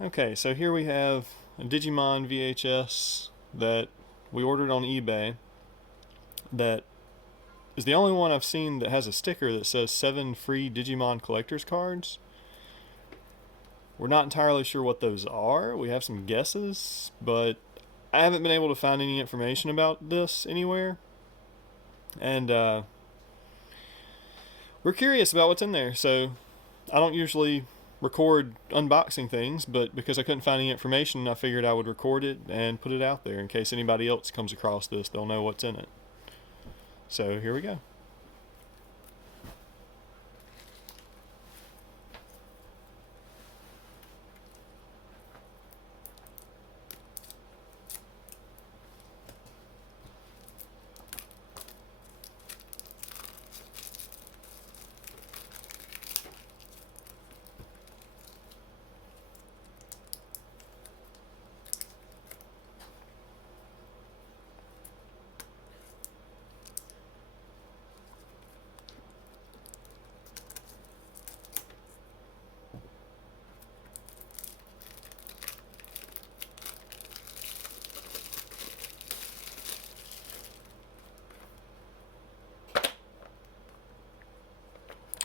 Okay, so here we have a Digimon VHS that we ordered on eBay that is the only one I've seen that has a sticker that says 7 free Digimon collector's cards. We're not entirely sure what those are. We have some guesses, but I haven't been able to find any information about this anywhere. And we're curious about what's in there, so I don't usually record unboxing things, but because I couldn't find any information, I figured I would record it and put it out there in case anybody else comes across this. They'll know what's in it. So here we go.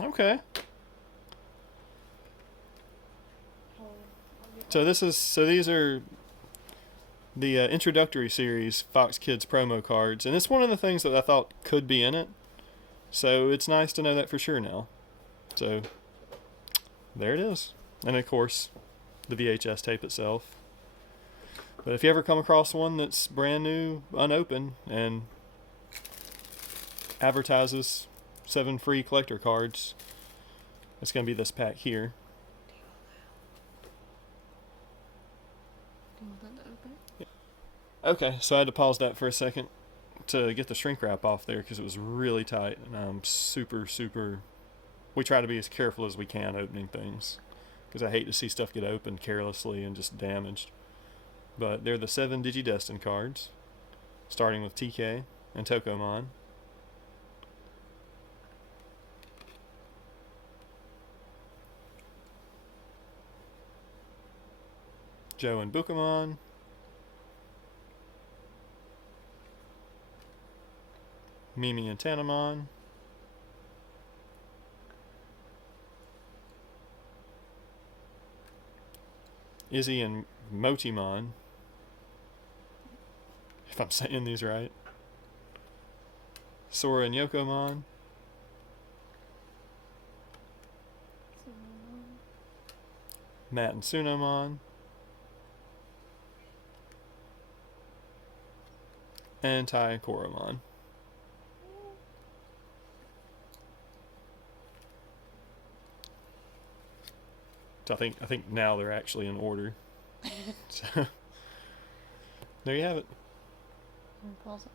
Okay. So these are the introductory series Fox Kids promo cards, and it's one of the things that I thought could be in it. So it's nice to know that for sure now. So there it is, and of course, the VHS tape itself. But if you ever come across one that's brand new, unopened, and advertises 7 free collector cards, it's going to be this pack here. Do you want that to open? Okay, so I had to pause that for a second to get the shrink wrap off there because it was really tight, and I'm super. We try to be as careful as we can opening things because I hate to see stuff get opened carelessly and just damaged. But they're the 7 Digidestin cards, starting with TK and Tokomon. Joe and Bukamon. Mimi and Tanamon. Izzy and Motimon. If I'm saying these right. Sora and Yokomon. Matt and Sunomon. And Tai and Koromon. So I think now they're actually in order. So there you have it. Pause it.